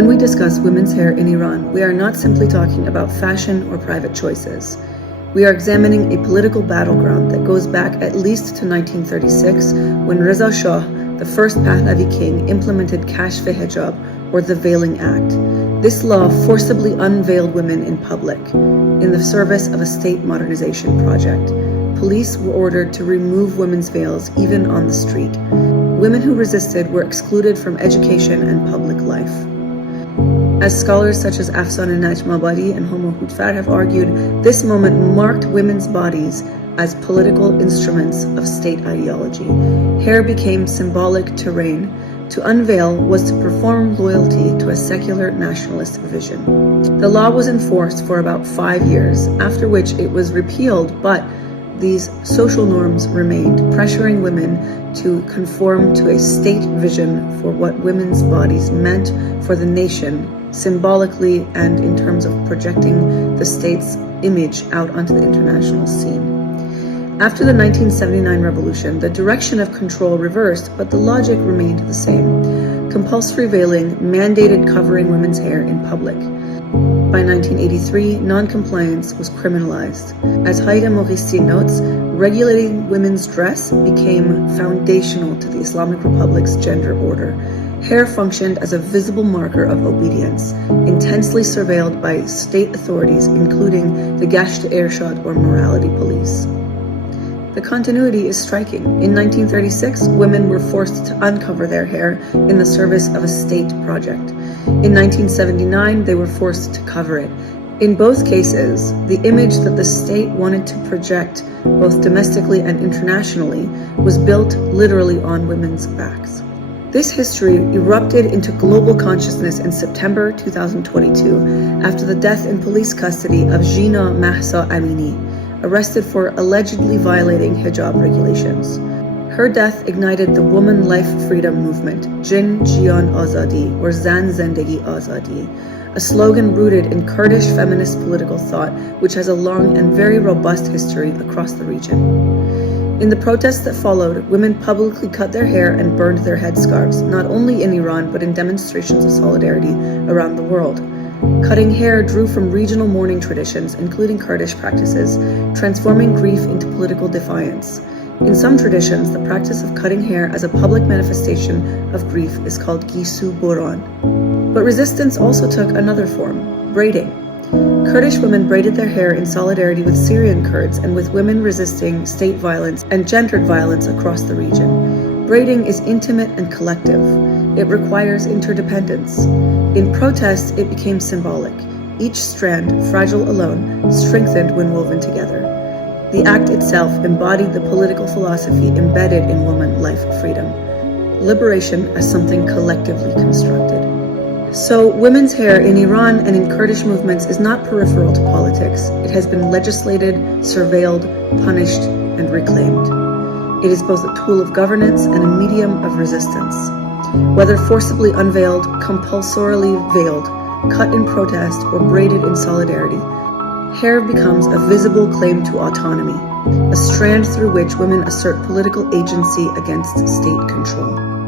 When we discuss women's hair in Iran, we are not simply talking about fashion or private choices. We are examining a political battleground that goes back at least to 1936, when Reza Shah, the first Pahlavi king, implemented Kashf-e Hijab, or the Veiling Act. This law forcibly unveiled women in public, in the service of a state modernization project. Police were ordered to remove women's veils even on the street. Women who resisted were excluded from education and public life. As scholars such as Afsaneh Najmabadi and Homo Hutfar have argued, this moment marked women's bodies as political instruments of state ideology. Hair became symbolic terrain. To unveil was to perform loyalty to a secular nationalist vision. The law was enforced for about 5 years, after which it was repealed, but these social norms remained, pressuring women to conform to a state vision for what women's bodies meant for the nation, symbolically and in terms of projecting the state's image out onto the international scene. After the 1979 revolution, the direction of control reversed, but the logic remained the same. Compulsory veiling mandated covering women's hair in public. By 1983, non-compliance was criminalized. As Haida Moghisi notes, regulating women's dress became foundational to the Islamic Republic's gender order. Hair functioned as a visible marker of obedience, intensely surveilled by state authorities, including the Gasht-e-Irshad or morality police. The continuity is striking. In 1936, women were forced to uncover their hair in the service of a state project. In 1979, they were forced to cover it. In both cases, the image that the state wanted to project, both domestically and internationally, was built literally on women's backs. This history erupted into global consciousness in September 2022 after the death in police custody of Jina Mahsa Amini, arrested for allegedly violating hijab regulations. Her death ignited the woman life freedom movement, Jin Jian Azadi, or Zan Zendegi Azadi, a slogan rooted in Kurdish feminist political thought, which has a long and very robust history across the region. In the protests that followed, women publicly cut their hair and burned their headscarves, not only in Iran, but in demonstrations of solidarity around the world. Cutting hair drew from regional mourning traditions, including Kurdish practices, transforming grief into political defiance. In some traditions, the practice of cutting hair as a public manifestation of grief is called Gisu Boran. But resistance also took another form, braiding. Kurdish women braided their hair in solidarity with Syrian Kurds and with women resisting state violence and gendered violence across the region. Braiding is intimate and collective. It requires interdependence. In protest, it became symbolic. Each strand, fragile alone, strengthened when woven together. The act itself embodied the political philosophy embedded in woman life freedom, liberation as something collectively constructed. So, women's hair in Iran and in Kurdish movements is not peripheral to politics. It has been legislated, surveilled, punished, and reclaimed. It is both a tool of governance and a medium of resistance. Whether forcibly unveiled, compulsorily veiled, cut in protest, or braided in solidarity, hair becomes a visible claim to autonomy, a strand through which women assert political agency against state control.